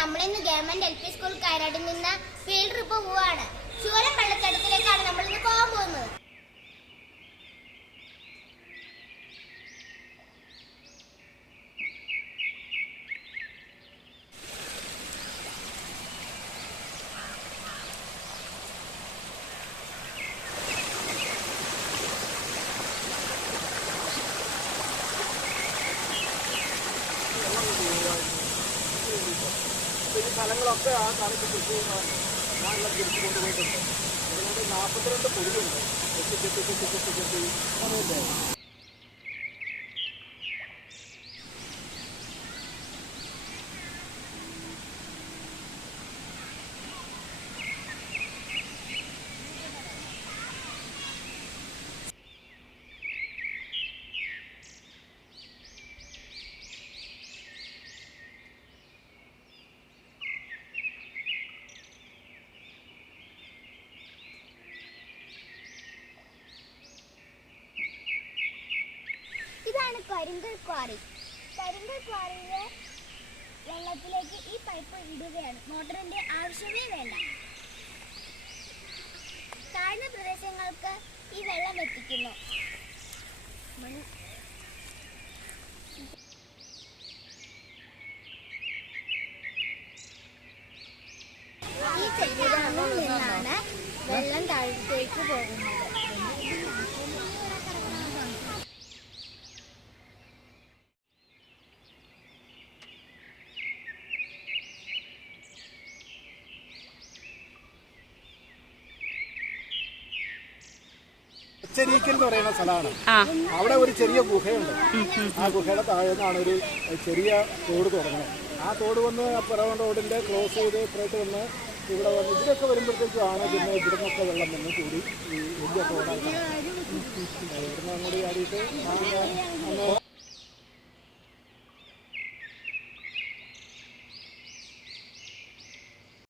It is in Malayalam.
നമ്മളിന്ന് ഗവൺമെന്റ് LP സ്കൂൾ കയറാട്ടിൽ നിന്ന് ഫീൽഡ് ട്രിപ്പ് പോവാണ്. ചൂരം വെള്ളച്ചാട്ടത്തിലേക്കാണ് നമ്മളിന്ന് പോകാൻ പോകുന്നത്. ഈ സ്ഥലങ്ങളൊക്കെ ആ കാലത്ത് കൃഷി ഞാനെല്ലാം തിരിച്ചു കൊണ്ടുപോയിട്ടുണ്ട്. അതിനകത്ത് 42 പൊടിയുണ്ട്. ഇതാണ് കരിങ്കൽ ക്വാറി. കരിങ്കൽ ക്വാറിയിലെ വെള്ളത്തിലേക്ക് ഈ പൈപ്പ് ഇടുകയാണ്. മോട്ടറിന്റെ ആവശ്യമേ വേണ്ട. താഴ്ന്ന പ്രദേശങ്ങൾക്ക് ഈ വെള്ളം എത്തിക്കുന്നു. ഈ ചെടികളിൽ നിന്നാണ് വെള്ളം താഴത്തേക്ക് പോകുന്നത്. ചെരീക്കൽ എന്ന് പറയുന്ന സ്ഥലമാണ്. അവിടെ ഒരു ചെറിയ ഗുഹയുണ്ട്. ആ ഗുഹയുടെ താഴെ നിന്നാണ് ഒരു ചെറിയ തോട് തുടങ്ങുന്നത്. ആ തോട് വന്ന് പിറവൻ റോഡിന്റെ ക്രോസ് ചെയ്ത് ഇപ്പുറത്ത് വന്ന് ഇവിടെ വന്ന് ഇതിലൊക്കെ വരുമ്പോഴത്തേക്കാണ് പിന്നെ ഇവിടെ നിന്നൊക്കെ വെള്ളം വന്ന് കൂടി ഈ വലിയ തോടായിട്ട് ഇവിടുന്ന് അങ്ങോട്ട് ചാടിയിട്ട്